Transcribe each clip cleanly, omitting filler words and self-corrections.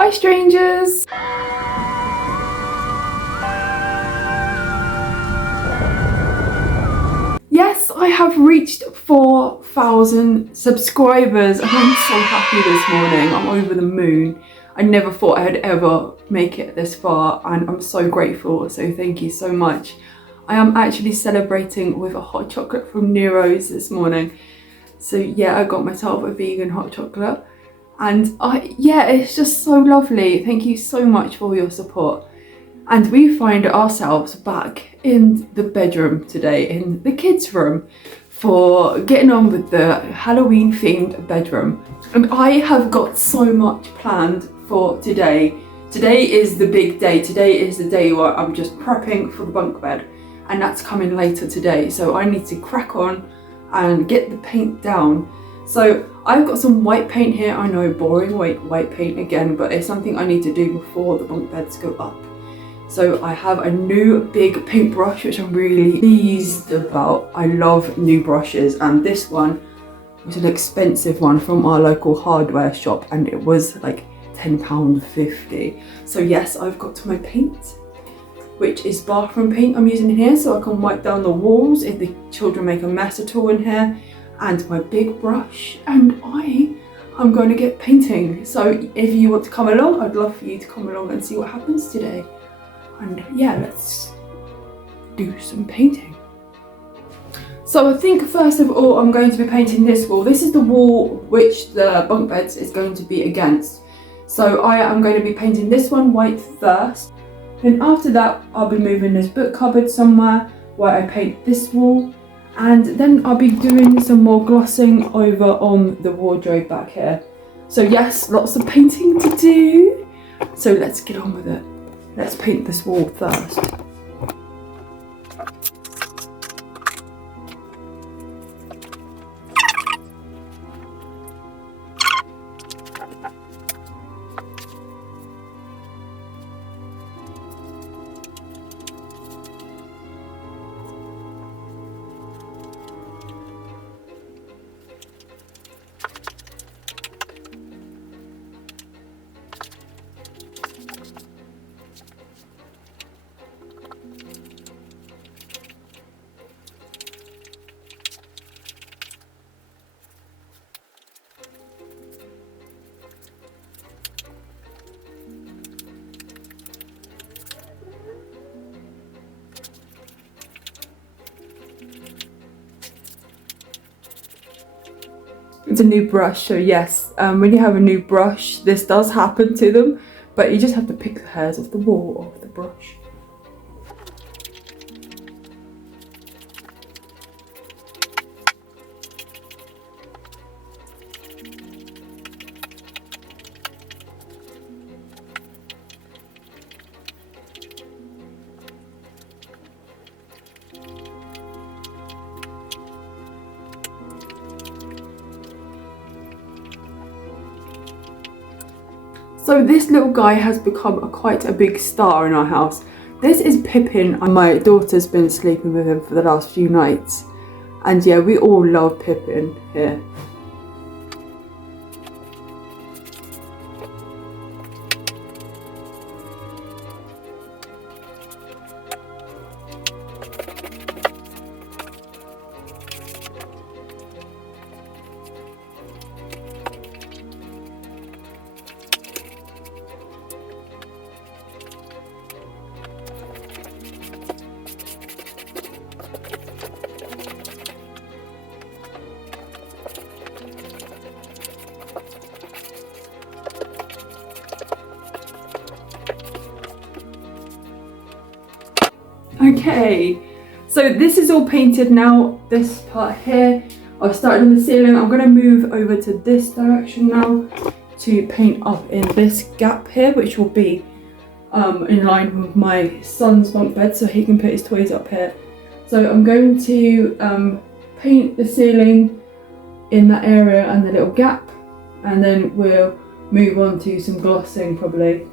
Hi strangers! Yes, I have reached 4,000 subscribers and I'm so happy this morning. I'm over the moon. I never thought I'd ever make it this far and I'm so grateful, so thank you so much. I am actually celebrating with a hot chocolate from Nero's this morning. So yeah, I got myself a vegan hot chocolate and it's just so lovely. Thank you so much for your support. And we find ourselves back in the bedroom today, in the kids' room, for getting on with the Halloween themed bedroom. And I have got so much planned for today. Today is the big day. Today is the day where I'm just prepping for the bunk bed, and that's coming later today. So I need to crack on and get the paint down. So I've got some white paint here. I know, boring white paint again, but it's something I need to do before the bunk beds go up. So I have a new big paintbrush, which I'm really pleased about. I love new brushes, and this one was an expensive one from our local hardware shop, and it was like £10.50. So yes, I've got my paint, which is bathroom paint I'm using in here, so I can wipe down the walls if the children make a mess at all in here, and my big brush, and I'm going to get painting. So if you want to come along, I'd love for you to come along and see what happens today. And yeah, let's do some painting. So I think first of all, I'm going to be painting this wall. This is the wall which the bunk beds is going to be against. So I am going to be painting this one white first. Then after that, I'll be moving this book cupboard somewhere where I paint this wall. And then I'll be doing some more glossing over on the wardrobe back here. So yes, lots of painting to do. So let's get on with it. Let's paint this wall first. It's a new brush, so yes, when you have a new brush, this does happen to them, but you just have to pick the hairs off the wall of the brush. So this little guy has become quite a big star in our house. This is Pippin, and my daughter's been sleeping with him for the last few nights. And yeah, we all love Pippin here. Okay, so this is all painted now, this part here. I've started on the ceiling. I'm going to move over to this direction now to paint up in this gap here, which will be in line with my son's bunk bed, so he can put his toys up here. So I'm going to paint the ceiling in that area and the little gap, and then we'll move on to some glossing probably.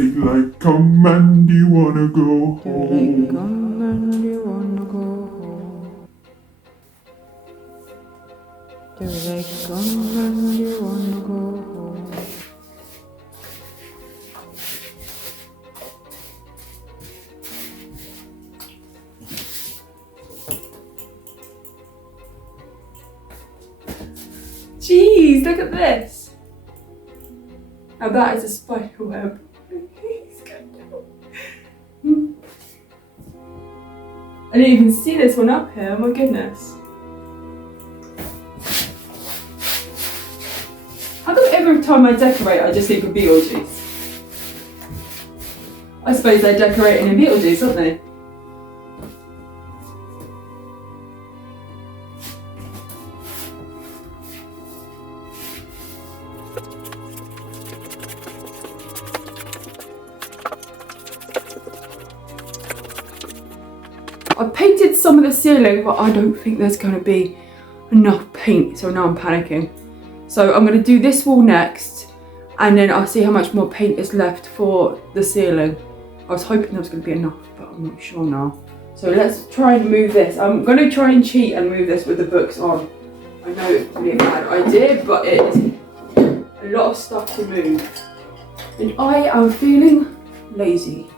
Like come and you wanna go Like home. come and you wanna go home. Like come and you wanna go home. Jeez, look at this. Now that is a spider web. I didn't even see this one up here, my goodness. How come every time I decorate I just think of Beetlejuice? I suppose they're decorating in Beetlejuice, aren't they? I painted some of the ceiling, but I don't think there's going to be enough paint, so now I'm panicking. So I'm going to do this wall next, and then I'll see how much more paint is left for the ceiling. I was hoping there was going to be enough, but I'm not sure now. So let's try and move this. I'm going to try and cheat and move this with the books on. I know it's probably a bad idea, but it's a lot of stuff to move. And I am feeling lazy.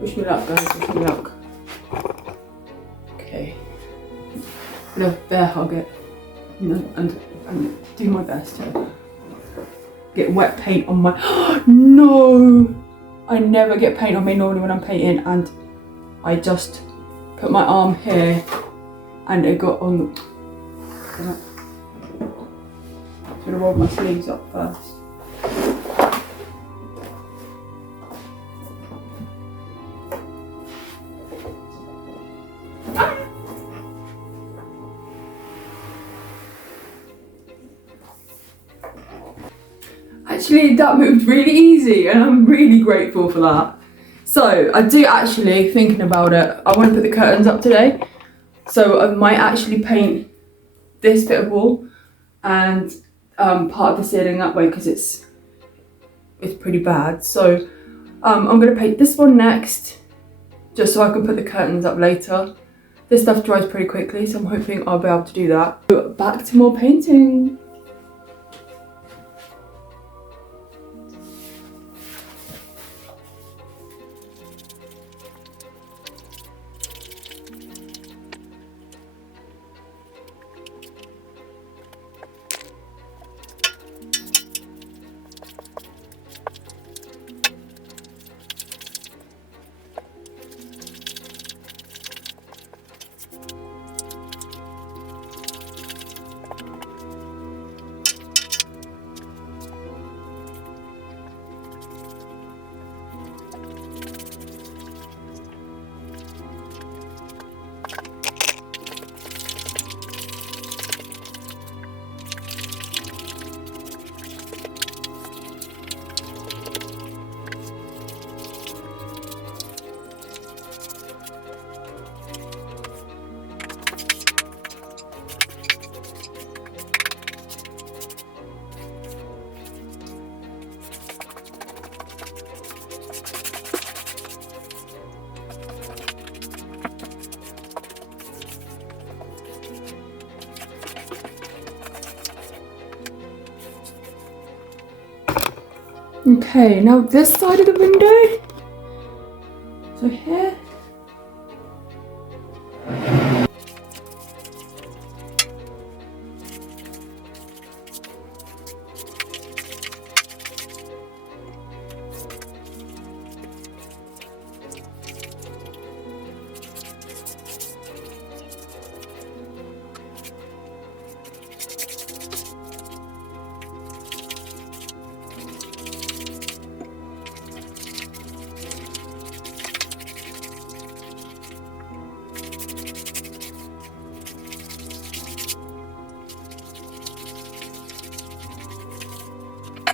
Wish me luck, guys, wish me luck. Okay. I'm gonna bear hug it and do my best to get wet paint on my. No! I never get paint on me normally when I'm painting, and I just put my arm here and it got on the. I'm gonna roll my sleeves up first. Actually, that moved really easy and I'm really grateful for that. So I do actually, thinking about it, I want to put the curtains up today. So I might actually paint this bit of wall and part of the ceiling that way, because it's pretty bad. So I'm going to paint this one next, just so I can put the curtains up later. This stuff dries pretty quickly, so I'm hoping I'll be able to do that. But back to more painting. Okay, now this side of the window. So here.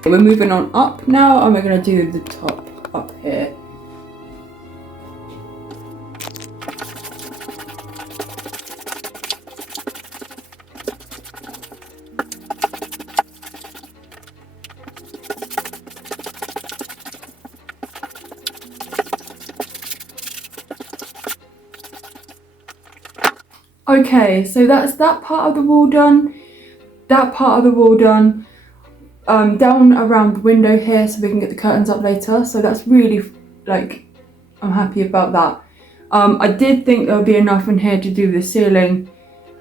We're moving on up now, and we're going to do the top up here. Okay, so that's that part of the wall done. That part of the wall done. Down around the window here so we can get the curtains up later. So that's really, like, I'm happy about that. I did think there would be enough in here to do the ceiling,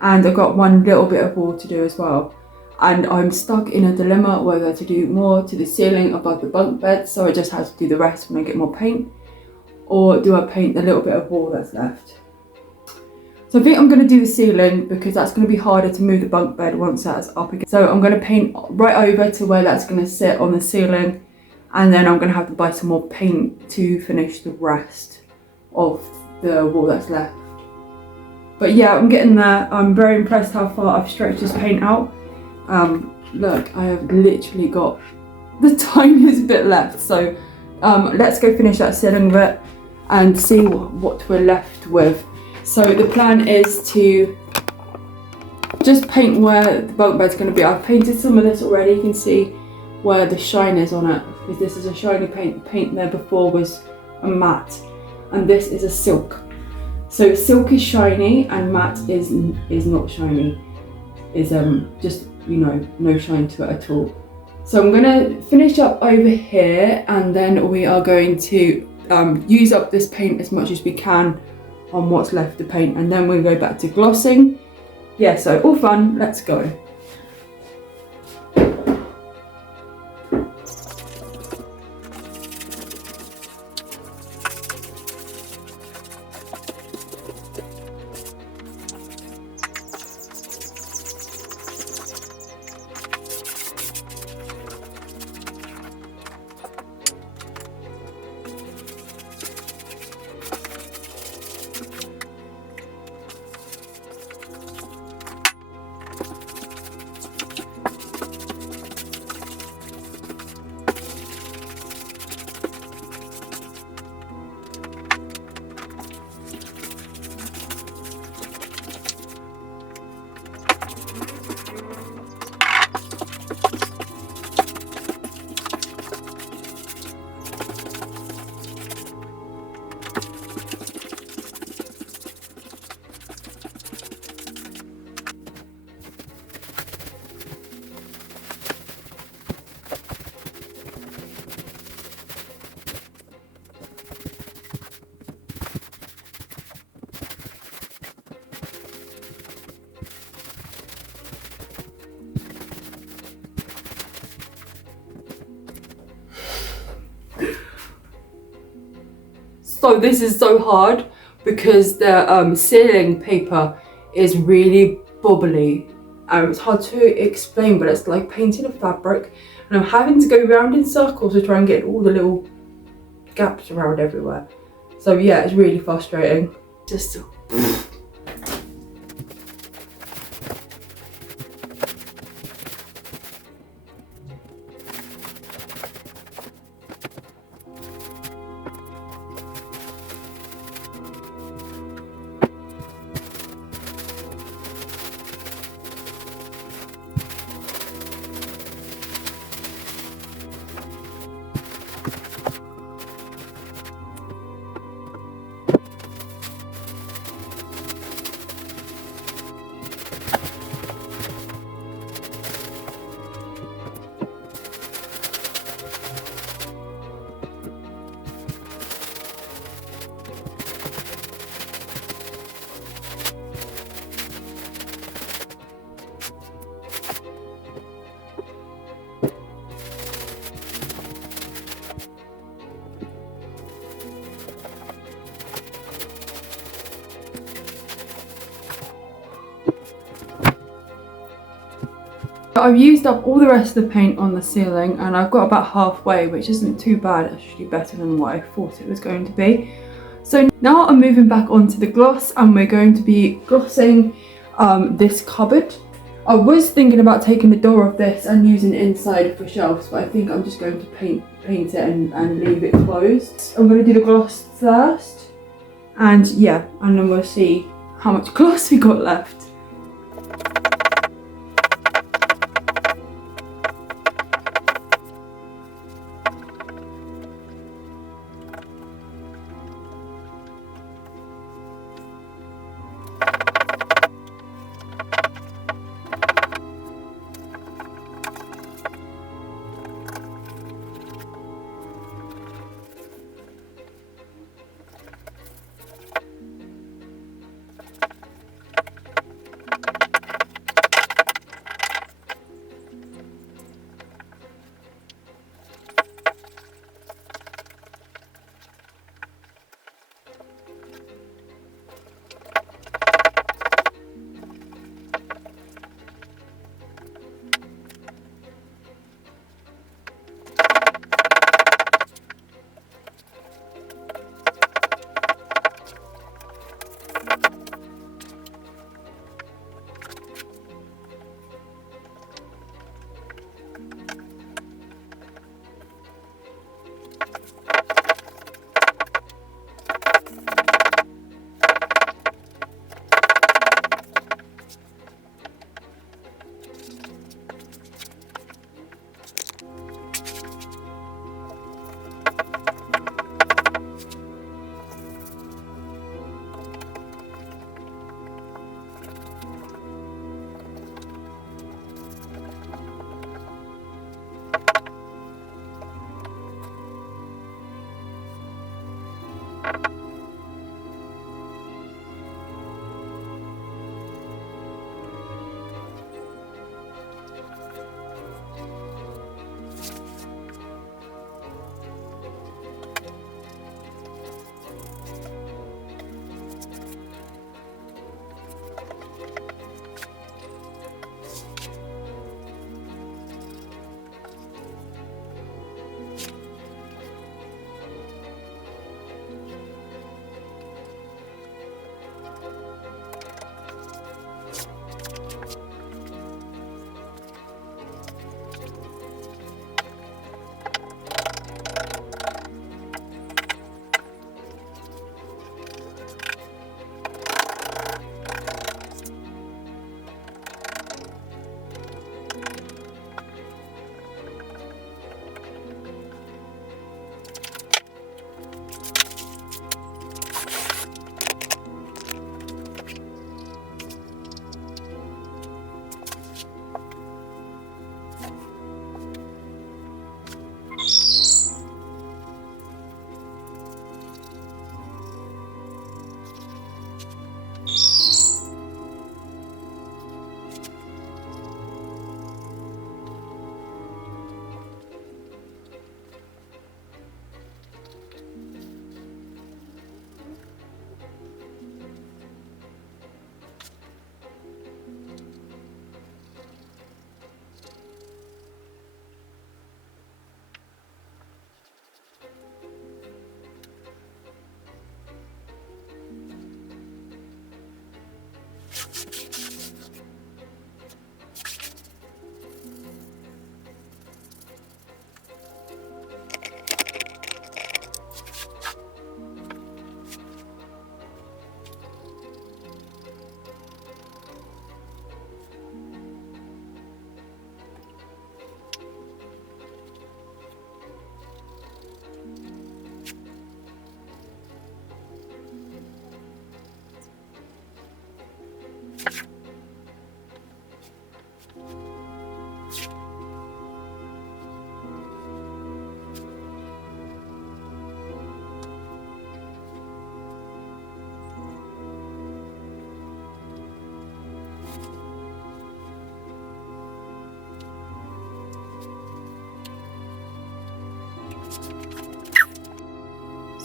and I've got one little bit of wall to do as well. And I'm stuck in a dilemma whether to do more to the ceiling above the bunk bed, so I just have to do the rest when I get more paint, or do I paint the little bit of wall that's left. So I think I'm going to do the ceiling because that's going to be harder to move the bunk bed once that's up again. So I'm going to paint right over to where that's going to sit on the ceiling, and then I'm going to have to buy some more paint to finish the rest of the wall that's left. But yeah, I'm getting there. I'm very impressed how far I've stretched this paint out. Look, I have literally got the tiniest bit left. So let's go finish that ceiling bit and see what we're left with. So the plan is to just paint where the bunk bed's going to be. I've painted some of this already. You can see where the shine is on it, because this is a shiny paint. The paint there before was a matte, and this is a silk. So silk is shiny and matte is not shiny. Is just, you know, no shine to it at all. So I'm going to finish up over here, and then we are going to use up this paint as much as we can on what's left to paint, and then we'll go back to glossing. Yeah, so all fun, let's go. So this is so hard because the ceiling paper is really bubbly. It's hard to explain, but it's like painting a fabric, and I'm having to go round in circles to try and get all the little gaps around everywhere. So yeah, it's really frustrating. Just I've used up all the rest of the paint on the ceiling, and I've got about halfway, which isn't too bad, actually better than what I thought it was going to be. So now I'm moving back onto the gloss, and we're going to be glossing this cupboard. I was thinking about taking the door off this and using it inside for shelves, but I think I'm just going to paint it and leave it closed. I'm going to do the gloss first, and yeah, and then we'll see how much gloss we got left.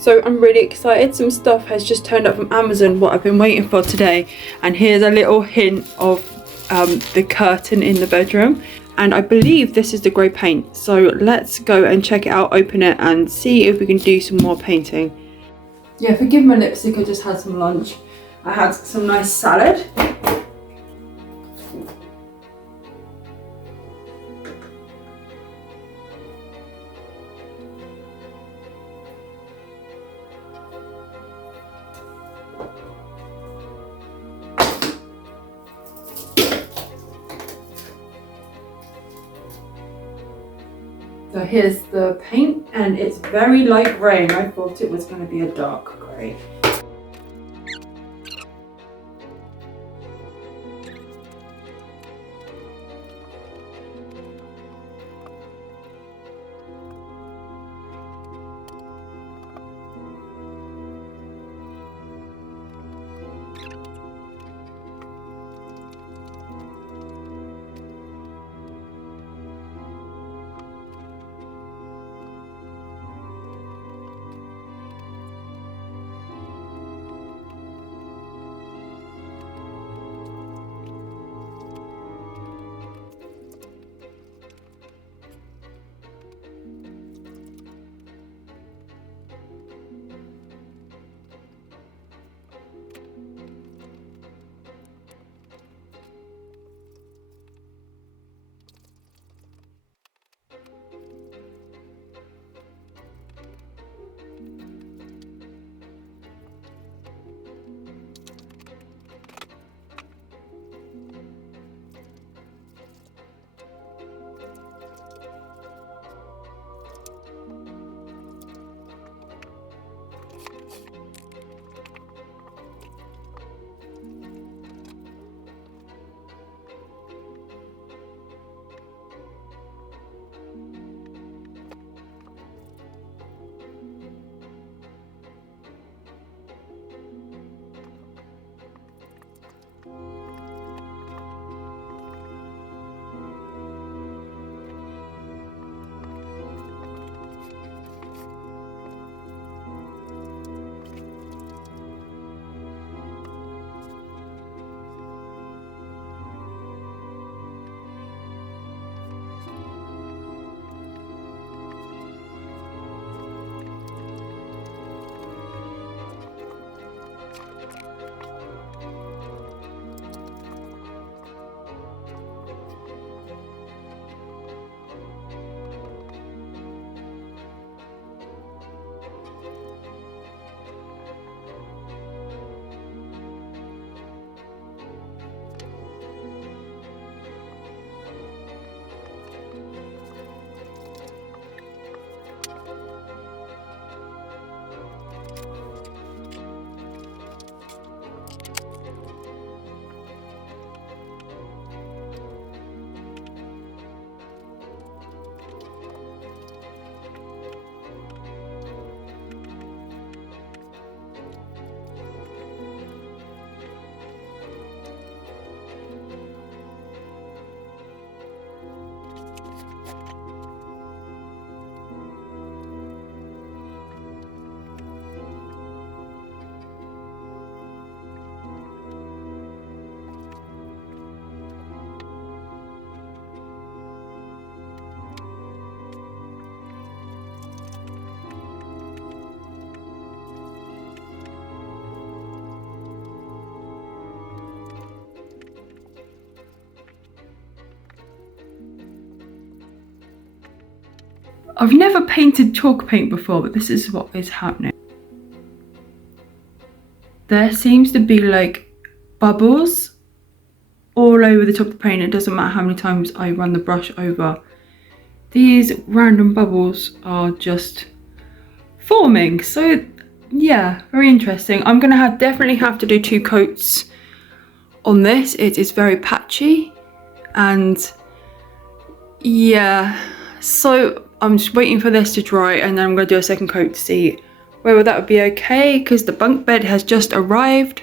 So I'm really excited. Some stuff has just turned up from Amazon, what I've been waiting for today. And here's a little hint of the curtain in the bedroom. And I believe this is the grey paint. So let's go and check it out, open it and see if we can do some more painting. Yeah, forgive my lipstick, I just had some lunch. I had some nice salad. So here's the paint, and it's very light grey, and I thought it was going to be a dark grey. I've never painted chalk paint before, but this is what is happening. There seems to be like bubbles all over the top of the paint. It doesn't matter how many times I run the brush over. These random bubbles are just forming. So yeah, very interesting. I'm gonna definitely have to do 2 coats on this. It is very patchy, and yeah, so I'm just waiting for this to dry, and then I'm gonna do a second coat to see whether that would be okay, because the bunk bed has just arrived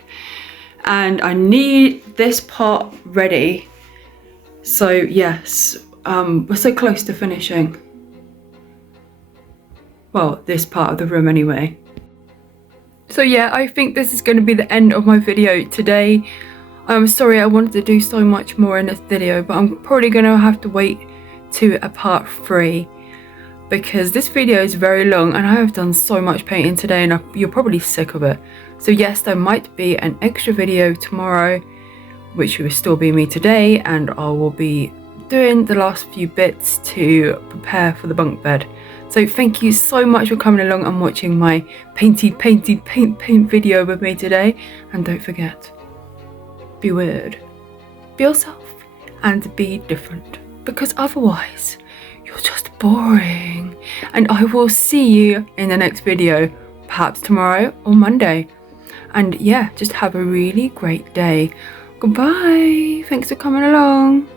and I need this part ready. So yes, we're so close to finishing. Well, this part of the room anyway. So yeah, I think this is going to be the end of my video today. I'm sorry, I wanted to do so much more in this video, but I'm probably going to have to wait to a part 3 because this video is very long and I have done so much painting today and you're probably sick of it. So yes, there might be an extra video tomorrow, which will still be me today, and I will be doing the last few bits to prepare for the bunk bed. So thank you so much for coming along and watching my paint video with me today. And don't forget, be weird, be yourself, and be different, because otherwise you're just boring. And I will see you in the next video, perhaps tomorrow or Monday. And yeah, just have a really great day. Goodbye. Thanks for coming along.